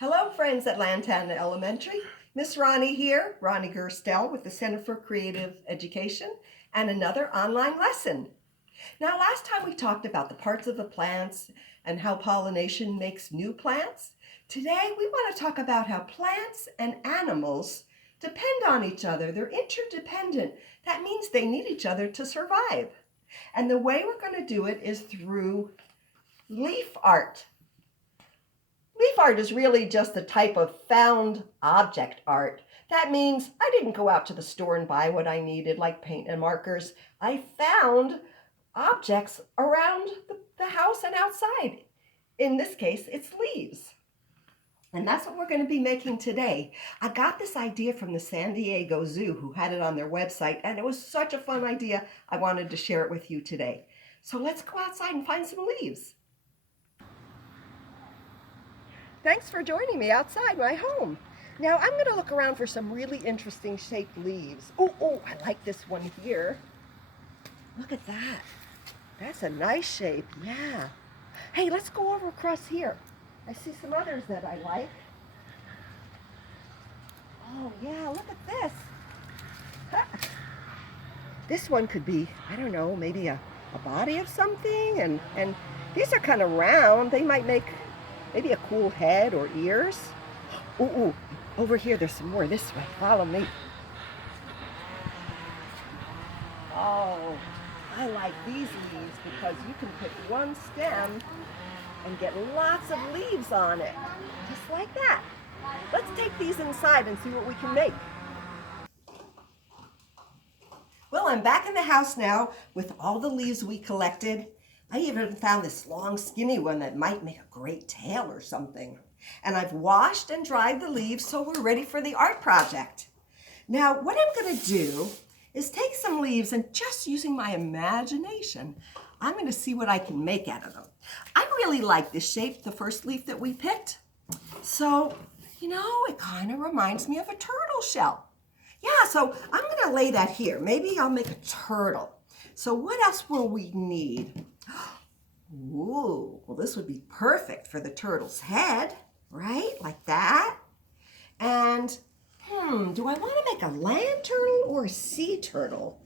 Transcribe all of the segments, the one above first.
Hello, friends at Lantana Elementary. Miss Ronni here, Ronni Gerstel with the Center for Creative Education, and another online lesson. Now, last time we talked about the parts of the plants and how pollination makes new plants. Today, we want to talk about how plants and animals depend on each other. They're interdependent. That means they need each other to survive. And the way we're going to do it is through leaf art. Leaf art is really just a type of found object art. That means I didn't go out to the store and buy what I needed, like paint and markers. I found objects around the house and outside. In this case, it's leaves. And that's what we're going to be making today. I got this idea from the San Diego Zoo, who had it on their website, and it was such a fun idea. I wanted to share it with you today. So let's go outside and find some leaves. Thanks for joining me outside my home. Now I'm going to look around for some really interesting shaped leaves. Oh, I like this one here. Look at that. That's a nice shape, yeah. Hey, let's go over across here. I see some others that I like. Oh yeah, look at this. Ha. This one could be, I don't know, maybe a body of something. And these are kind of round. They might make maybe a cool head or ears. Ooh, over here there's some more this way. Follow me. Oh, I like these leaves because you can pick one stem and get lots of leaves on it. Just like that. Let's take these inside and see what we can make. Well, I'm back in the house now with all the leaves we collected. I even found this long, skinny one that might make a great tail or something. And I've washed and dried the leaves so we're ready for the art project. Now, what I'm going to do is take some leaves and just using my imagination, I'm going to see what I can make out of them. I really like this shape, the first leaf that we picked. So, it kind of reminds me of a turtle shell. Yeah, so I'm going to lay that here. Maybe I'll make a turtle. So what else will we need? Ooh, well, this would be perfect for the turtle's head, right? Like that. And, do I want to make a land turtle or a sea turtle?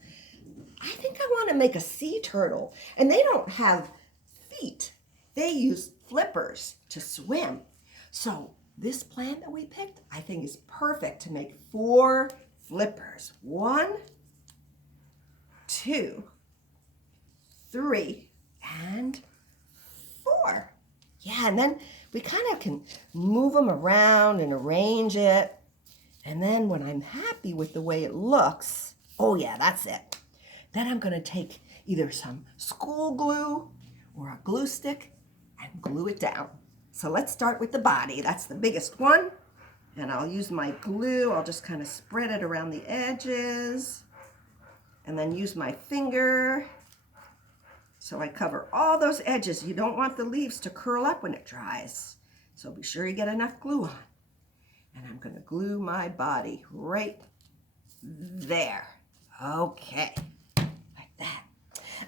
I think I want to make a sea turtle. And they don't have feet. They use flippers to swim. So this plant that we picked, I think is perfect to make 4 flippers. 1, 2, 3, and 4. Yeah, and then we kind of can move them around and arrange it. And then when I'm happy with the way it looks, oh yeah, that's it. Then I'm going to take either some school glue or a glue stick and glue it down. So let's start with the body. That's the biggest one. And I'll use my glue. I'll just kind of spread it around the edges and then use my finger. So I cover all those edges. You don't want the leaves to curl up when it dries. So be sure you get enough glue on. And I'm going to glue my body right there. Okay, like that.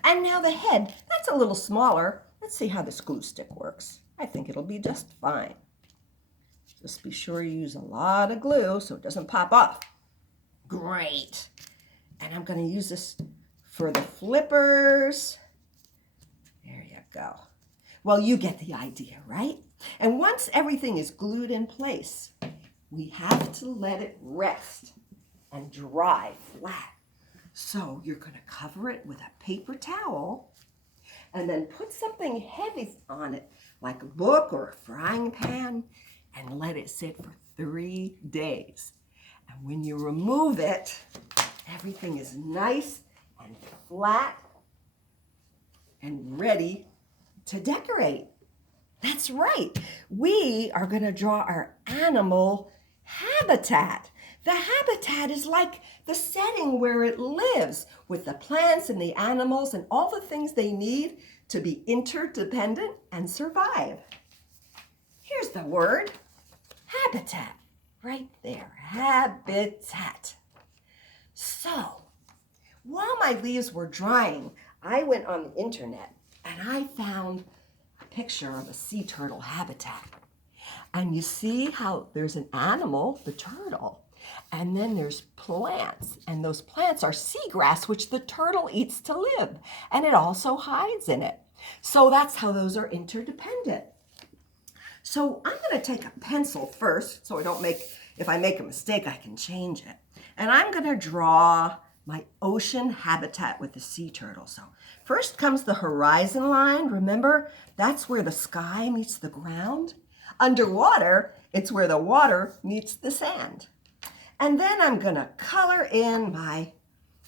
And now the head, that's a little smaller. Let's see how this glue stick works. I think it'll be just fine. Just be sure you use a lot of glue so it doesn't pop off. Great. And I'm going to use this for the flippers. There you go. Well, you get the idea, right? And once everything is glued in place, we have to let it rest and dry flat. So you're going to cover it with a paper towel and then put something heavy on it, like a book or a frying pan, and let it sit for 3 days. And when you remove it, everything is nice and flat and ready to decorate. That's right. We are going to draw our animal habitat. The habitat is like the setting where it lives with the plants and the animals and all the things they need to be interdependent and survive. Here's the word, habitat, right there, habitat. So, while my leaves were drying, I went on the internet and I found a picture of a sea turtle habitat. And you see how there's an animal, the turtle, and then there's plants. And those plants are seagrass, which the turtle eats to live. And it also hides in it. So that's how those are interdependent. So I'm going to take a pencil first, so if I make a mistake, I can change it. And I'm going to draw my ocean habitat with the sea turtle. So first comes the horizon line. Remember, that's where the sky meets the ground. Underwater, it's where the water meets the sand. And then I'm going to color in my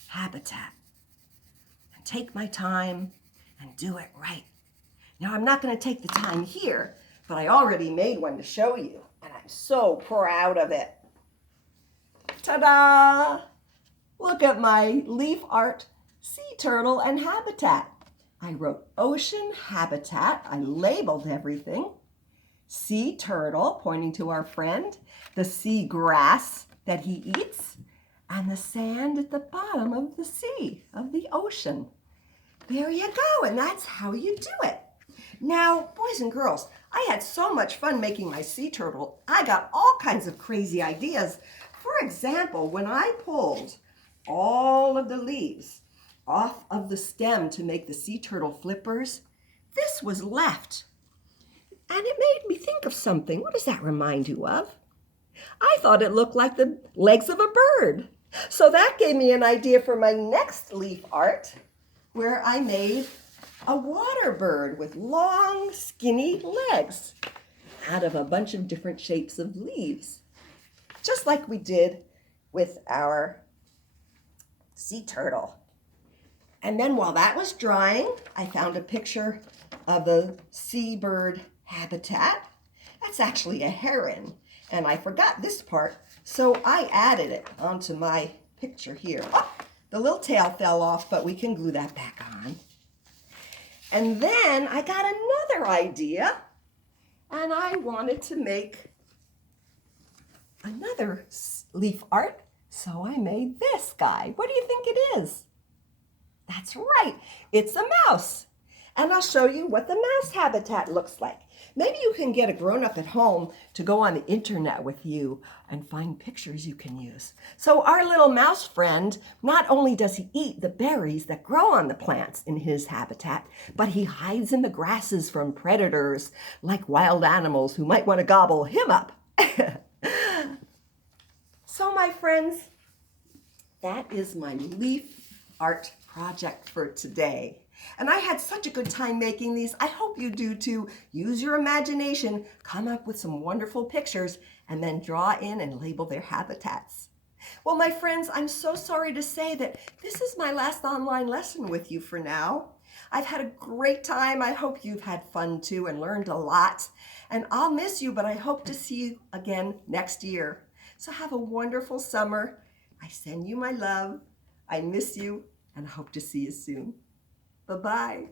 habitat and take my time and do it right. Now, I'm not going to take the time here, but I already made one to show you, and I'm so proud of it. Ta-da! Look at my leaf art sea turtle and habitat. I wrote ocean habitat. I labeled everything. Sea turtle, pointing to our friend, the sea grass that he eats, and the sand at the bottom of the sea, of the ocean. There you go, and that's how you do it. Now, boys and girls, I had so much fun making my sea turtle. I got all kinds of crazy ideas. For example, when I pulled all of the leaves off of the stem to make the sea turtle flippers, this was left. And it made me think of something. What does that remind you of? I thought it looked like the legs of a bird. So that gave me an idea for my next leaf art, where I made a water bird with long, skinny legs out of a bunch of different shapes of leaves, just like we did with our sea turtle. And then while that was drying, I found a picture of the seabird habitat. That's actually a heron, and I forgot this part, so I added it onto my picture here. Oh, the little tail fell off, but we can glue that back on. And then I got another idea, and I wanted to make another leaf art, so I made this guy. What do you think it is? That's right, it's a mouse. And I'll show you what the mouse habitat looks like. Maybe you can get a grown-up at home to go on the internet with you and find pictures you can use. So our little mouse friend, not only does he eat the berries that grow on the plants in his habitat, but he hides in the grasses from predators like wild animals who might want to gobble him up. So my friends, that is my leaf art project for today. And I had such a good time making these. I hope you do too. Use your imagination, come up with some wonderful pictures, and then draw in and label their habitats. Well, my friends, I'm so sorry to say that this is my last online lesson with you for now. I've had a great time. I hope you've had fun too and learned a lot. And I'll miss you, but I hope to see you again next year. So have a wonderful summer. I send you my love. I miss you and hope to see you soon. Bye-bye.